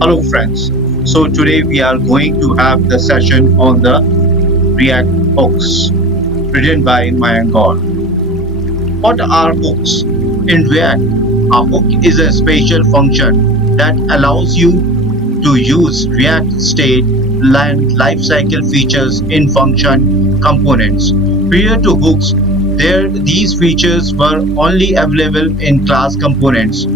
Hello friends. So today we are going to have the session on the React hooks written by Mayank. What are hooks? In React, a hook is a special function that allows you to use React state and lifecycle features in function components. Prior to hooks, these features were only available in class components.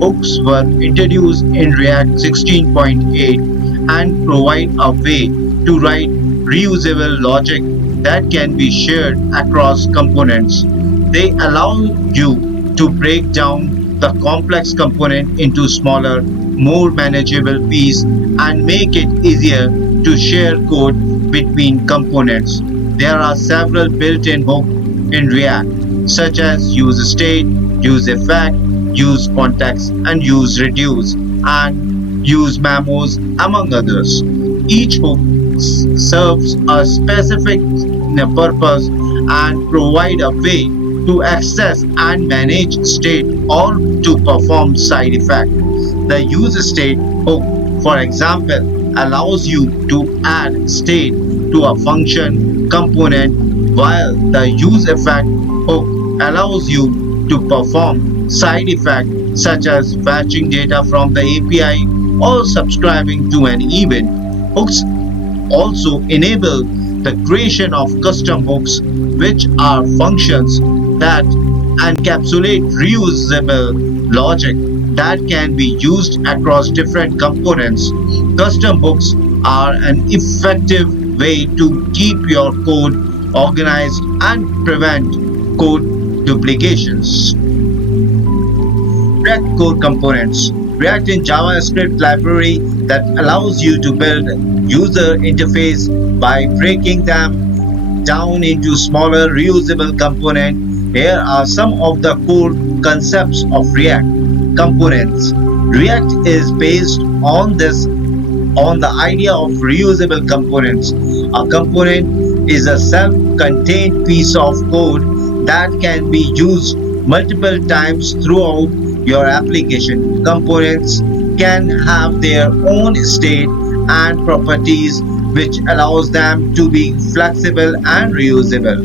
Hooks were introduced in React 16.8 and provide a way to write reusable logic that can be shared across components. They allow you to break down the complex component into smaller, more manageable pieces and make it easier to share code between components. There are several built-in hooks in React, such as use state, use effect, use context, and use reduce, and use memos, among others. Each hook serves a specific purpose and provide a way to access and manage state or to perform side effect. The use state hook, for example, allows you to add state to a function component, while the use effect hook allows you to perform side effects such as fetching data from the API or subscribing to an event. Hooks also enable the creation of custom hooks, which are functions that encapsulate reusable logic that can be used across different components. Custom hooks are an effective way to keep your code organized and prevent code duplications. React core components. React in JavaScript library that allows you to build user interface by breaking them down into smaller reusable components. Here are some of the core concepts of React components. React is based on the idea of reusable components. A component is a self-contained piece of code that can be used multiple times throughout your application. Components can have their own state and properties, which allows them to be flexible and reusable.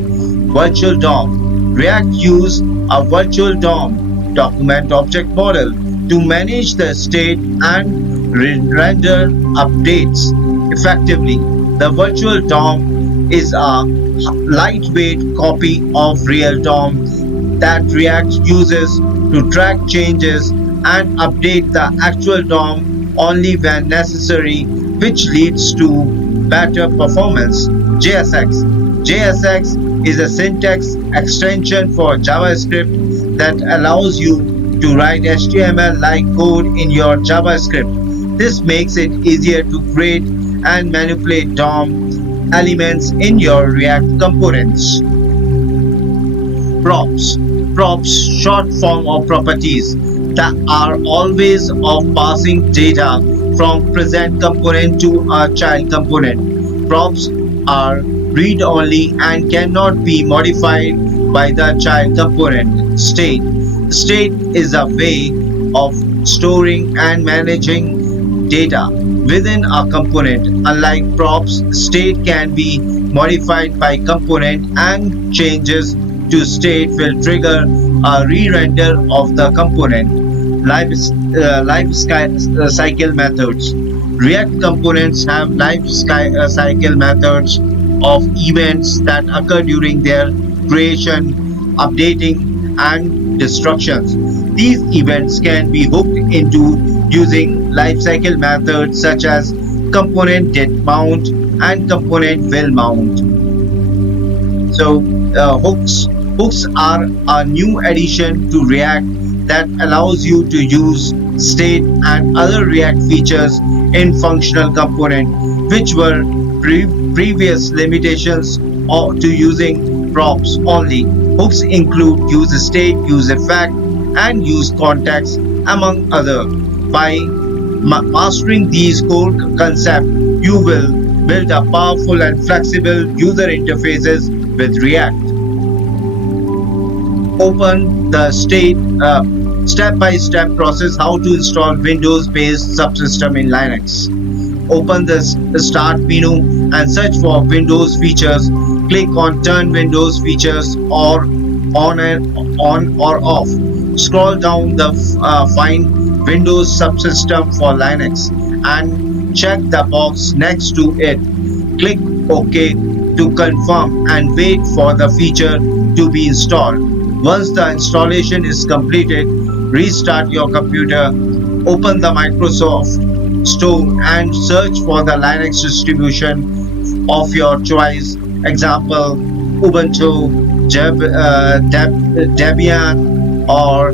Virtual DOM. React use a virtual DOM document object model to manage the state and render updates effectively. The virtual DOM is a lightweight copy of real DOM that React uses to track changes and update the actual DOM only when necessary, which leads to better performance. JSX. JSX is a syntax extension for JavaScript that allows you to write HTML-like code in your JavaScript. This makes it easier to create and manipulate DOM elements in your React components. Props. Props, short form of properties that are always of passing data from present component to a child component. Props are read-only and cannot be modified by the child component. State. State is a way of storing and managing data within a component. Unlike props, state can be modified by component, and changes to state will trigger a re-render of the component. Cycle methods. React components have cycle methods of events that occur during their creation, updating, and destructions. These events can be hooked into using lifecycle methods such as component did mount and component will mount. So hooks are a new addition to React that allows you to use state and other React features in functional component, which were previous limitations to using props only. Hooks include use state, use effect, and use context, among other. By mastering these core concepts, you will build a powerful and flexible user interfaces with React. Open the state Step-by-step process how to install Windows-based subsystem in Linux. Open the Start menu and search for Windows features. Click on Turn Windows features or on or off. Scroll down the Find Windows subsystem for Linux and check the box next to it. Click OK to confirm and wait for the feature to be installed. Once the installation is completed, restart your computer, open the Microsoft Store and search for the Linux distribution of your choice. Example, Ubuntu, Debian or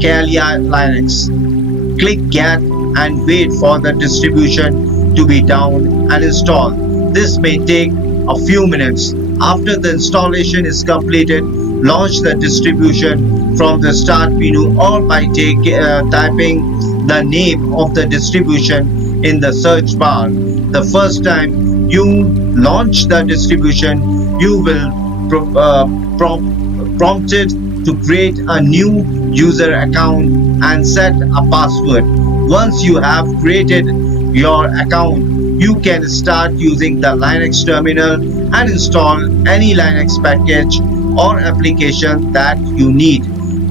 Kali Linux. Click Get and wait for the distribution to be down and installed. This may take a few minutes. After the installation is completed, launch the distribution from the Start menu or by typing the name of the distribution in the search bar. The first time you launch the distribution, you will prompted to create a new user account and set a password. Once you have created your account, you can start using the Linux terminal and install any Linux package or application that you need.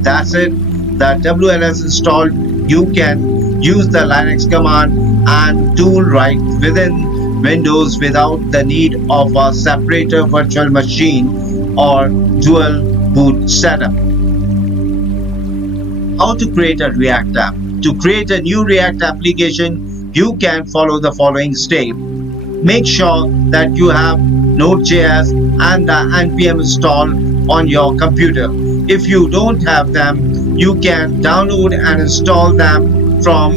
That's it. The WLS installed. You can use the Linux command and tool right within Windows without the need of a separate virtual machine or dual boot setup. How to create a React app. To create a new React application, you can follow the following steps. Make sure that you have Node.js and the npm installed on your computer. If you don't have them, you can download and install them from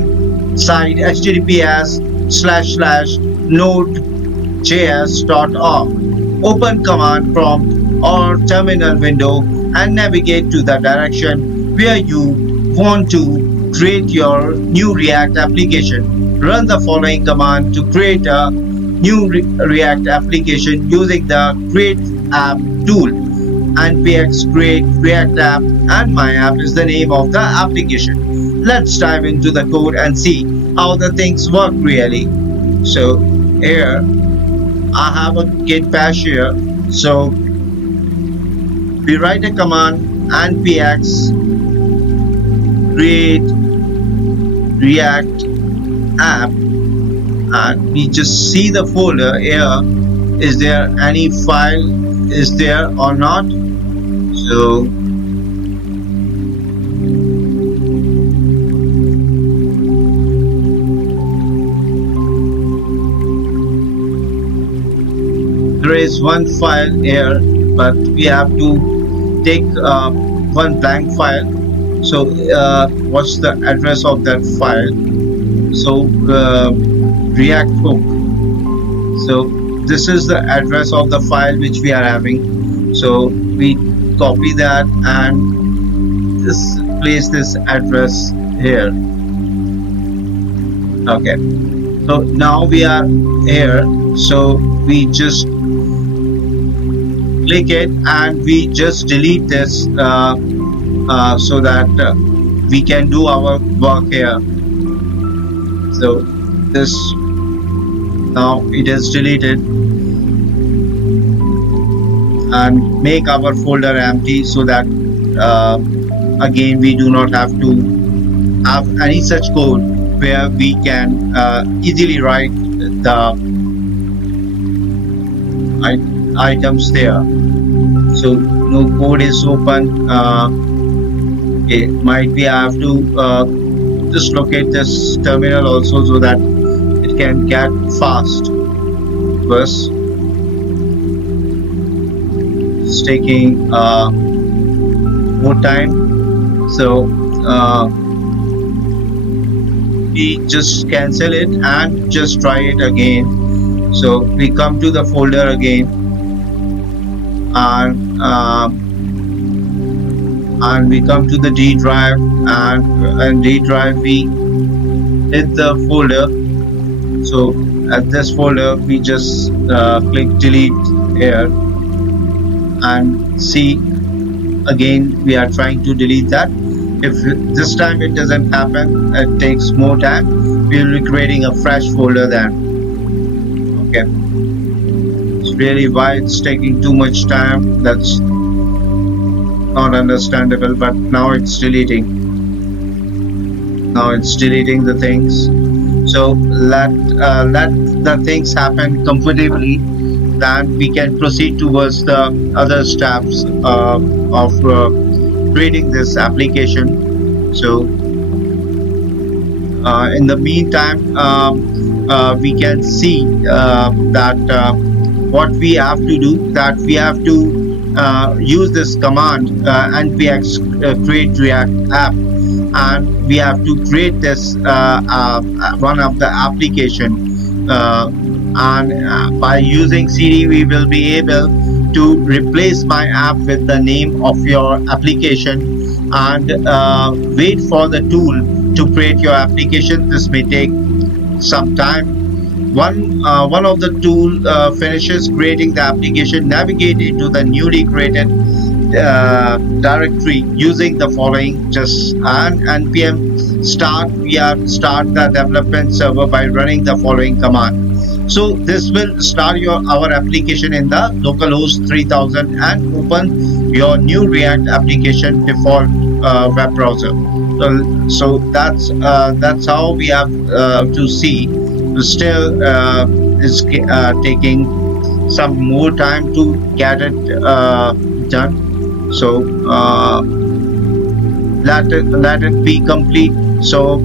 site https://node.js.org. Open command prompt or terminal window and navigate to the direction where you want to create your new React application. Run the following command to create a new React application using the Create App tool. npx create React app and my app is the name of the application. Let's dive into the code and see how the things work really. So here I have a git bash here. So we write a command npx create React app and we just see the folder here. Is there any file is there or not? So there is one file here, but we have to take one blank file. So what's the address of that file? So React hook. So this is the address of the file which we are having. So we copy that and just place this address here. Okay, so now we are here. So we just click it and we just delete this so that we can do our work here. So this now it is deleted and make our folder empty so that again we do not have to have any such code where we can easily write the items there. So no code is open. Okay, might be I have to just locate this terminal also so that it can get fast. First, it's taking more time. So we just cancel it and just try it again. So we come to the folder again and we come to the D drive and D drive we hit the folder. So at this folder we just click delete here and see again we are trying to delete that. If this time it doesn't happen, it takes more time, we will be creating a fresh folder then. Okay, it's really why it's taking too much time. That's not understandable, but now it's deleting. Now it's deleting the things. So let the things happen comfortably. Then we can proceed towards the other steps of creating this application. So in the meantime, we can see that what we have to do, that we have to use this command npx create react app, and we have to create this one of the application, and by using cd we will be able to replace my app with the name of your application, and wait for the tool to create your application. This may take some time. One of the tool finishes creating the application, navigate into the newly created directory using the following, just and npm start, we have start the development server by running the following command. So this will start our application in the localhost 3000 and open your new react application default web browser. So that's how we have to see. Still is taking some more time to get it done. So let it be complete. So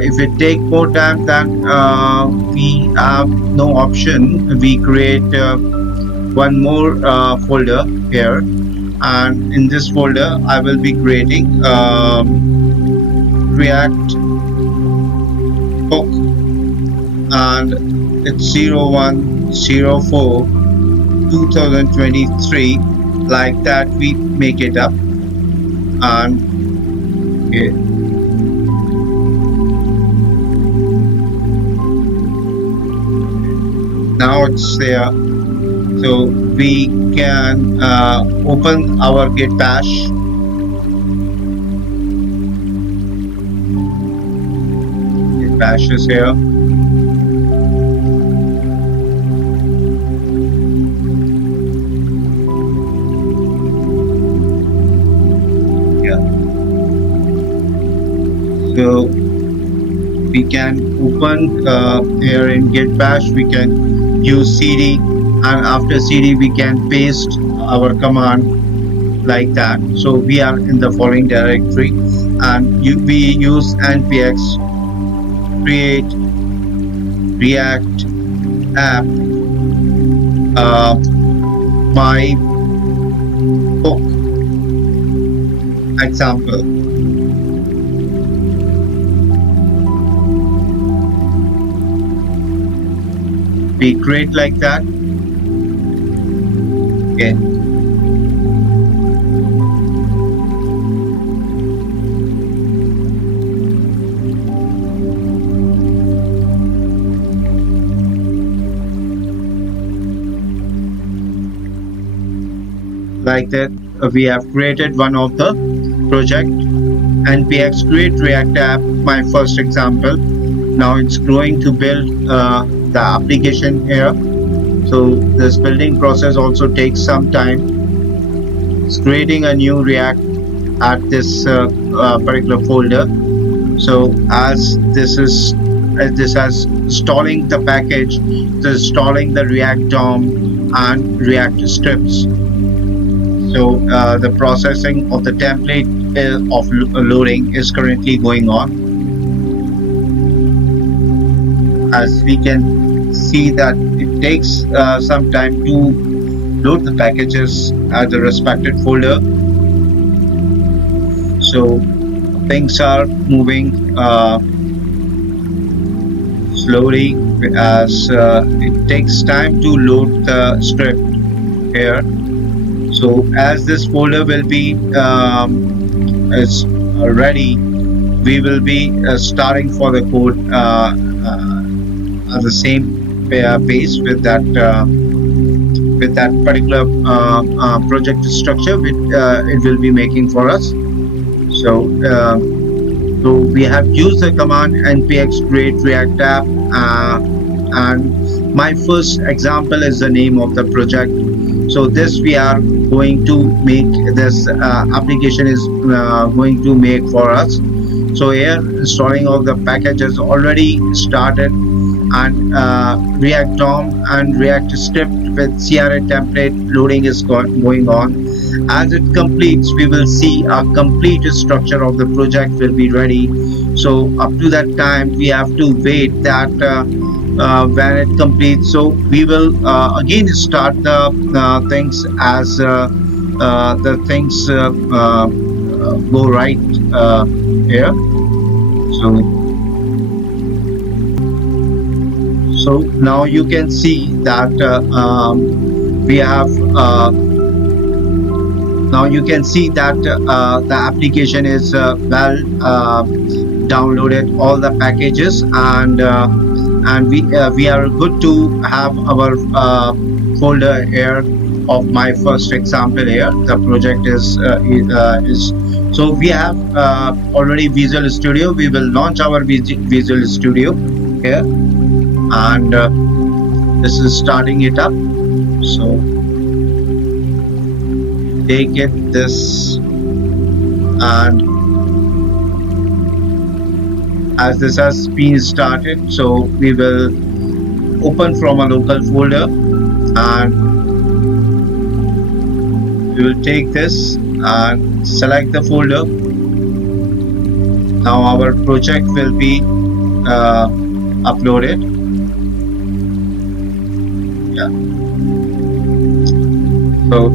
if it take more time, then we have no option. We create one more folder here, and in this folder I will be creating react hook, and it's 0104 2023, like that we make it up. And okay, now it's there. So we can open our git bash. Git bash is here. So we can open here in git bash, we can use cd, and after cd we can paste our command like that. So we are in the following directory, and we use npx create react app my hook example. We create like that. Okay. Like that, we have created one of the project, npx create react app my first example. Now it's going to build the application here. So this building process also takes some time. It's creating a new react at this particular folder. So as this is installing the package, it's installing the react dom and react scripts. So the processing of the template of loading is currently going on. As we can see that it takes some time to load the packages at the respected folder. So things are moving slowly, as it takes time to load the script here. So as this folder will be is ready, we will be starting for the code at the same pace with that with that particular project structure which it will be making for us. So, we have used the command npx create react app, and my first example is the name of the project. So this we are going to make, this application is going to make for us. So here installing of the package has already started, and React DOM and React script with CRA template loading is going on. As it completes, we will see a complete structure of the project will be ready. So up to that time, we have to wait that when it completes. So we will again start the things as the things go right here. So now you can see that we have now you can see that the application is well downloaded all the packages, and we are good to have our folder here of my first example here. The project is so we have already Visual Studio. We will launch our Visual Studio here, and this is starting it up. So take it this, and as this has been started, so we will open from a local folder, and we will take this and select the folder. Now our project will be uploaded. Yeah. So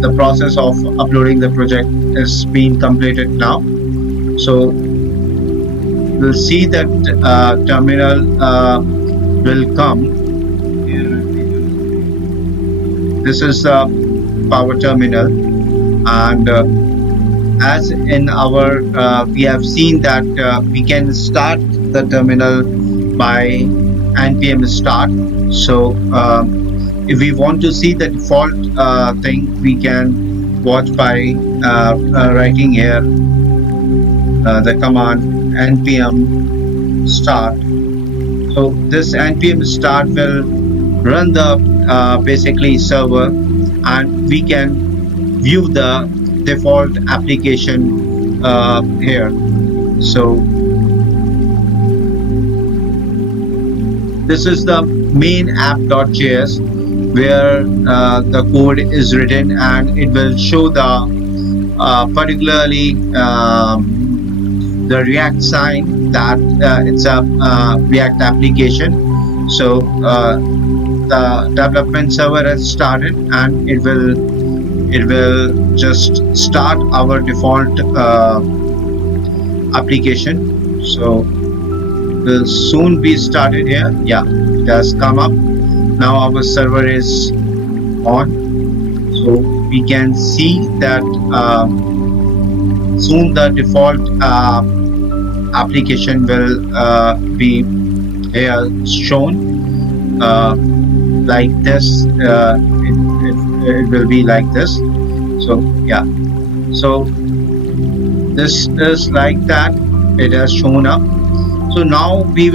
the process of uploading the project is being completed now. So we'll see that terminal will come. This is the power terminal, and as in our we have seen that we can start the terminal by npm start. So if we want to see the default thing, we can watch by writing here the command npm start. So this npm start will run the basically server, and we can view the default application here. So this is the main app.js where the code is written, and it will show the particularly the React sign that it's a React application. So the development server has started, and it will just start our default application. So will soon be started here. Yeah, it has come up. Now our server is on, so we can see that soon the default application will be here shown like this. It will be like this. So yeah, so this is like that. It has shown up. So now we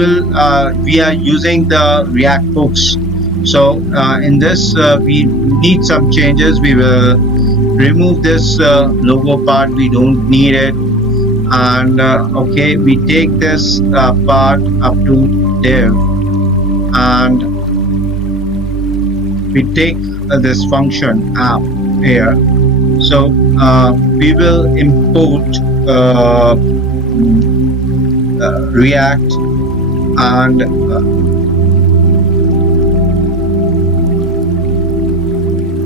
are using the React hooks. So in this we need some changes. We will remove this logo part. We don't need it. And okay, we take this part up to div, and we take this function app here. So we will import React, and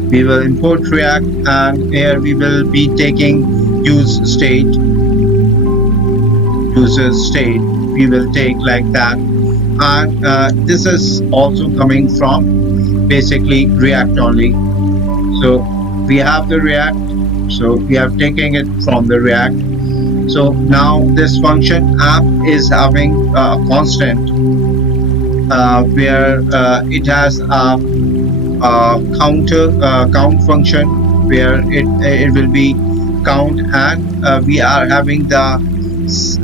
we will import React, and here we will be taking user state. We will take like that, and this is also coming from basically React only. So we have the React, so we are taking it from the React. So now this function app is having a constant where it has a count function where it will be count, and we are having the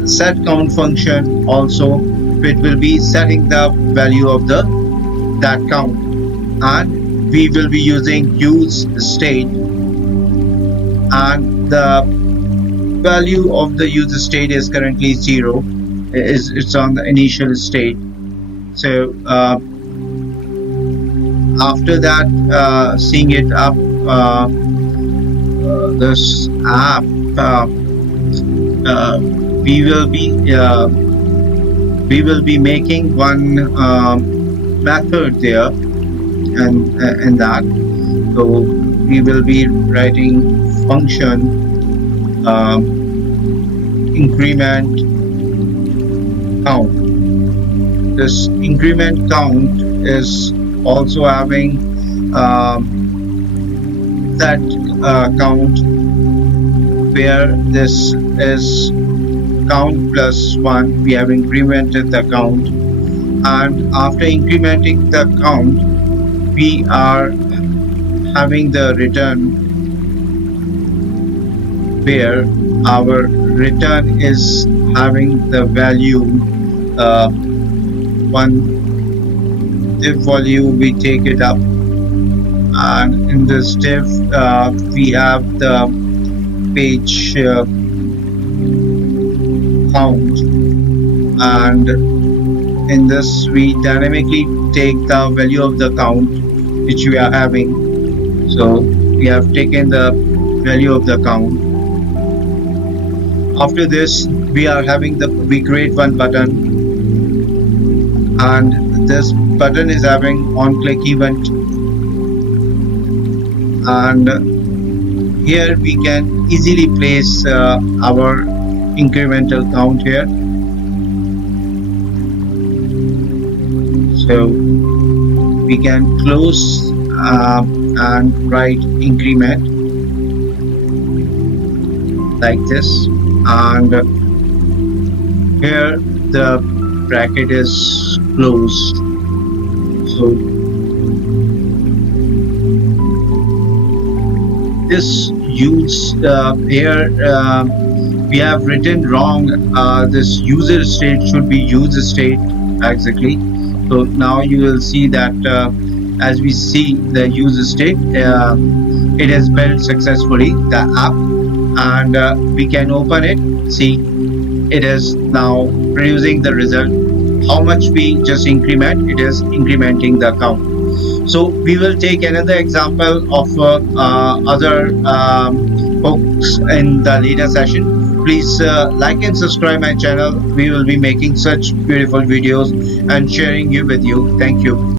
set count function also, which will be setting the value of the that count, and we will be using use state, and the value of the user state is currently 0. It's on the initial state. So after that, seeing it up, this app, uh, uh, we will be uh, we will be making one method there, and in that, so we will be writing function increment count. This increment count is also having that count, where this is count plus 1. We have incremented the count, and after incrementing the count, we are having the return, where our return is having the value uh, 1 div value. We take it up, and in this div we have the page count, and in this we dynamically take the value of the count which we are having. So we have taken the value of the count. After this, we are having the we create one button, and this button is having on click event, and here we can easily place our incremental count here. So we can close and write increment like this, and here the bracket is closed. So this use here we have written wrong. This user state should be user state exactly. So now you will see that as we see the user state, it has built successfully the app, and we can open it. See, it is now producing the result. How much we just increment, it is incrementing the count. So we will take another example of other hooks in the later session. Please like and subscribe my channel. We will be making such beautiful videos and sharing you with you. Thank you.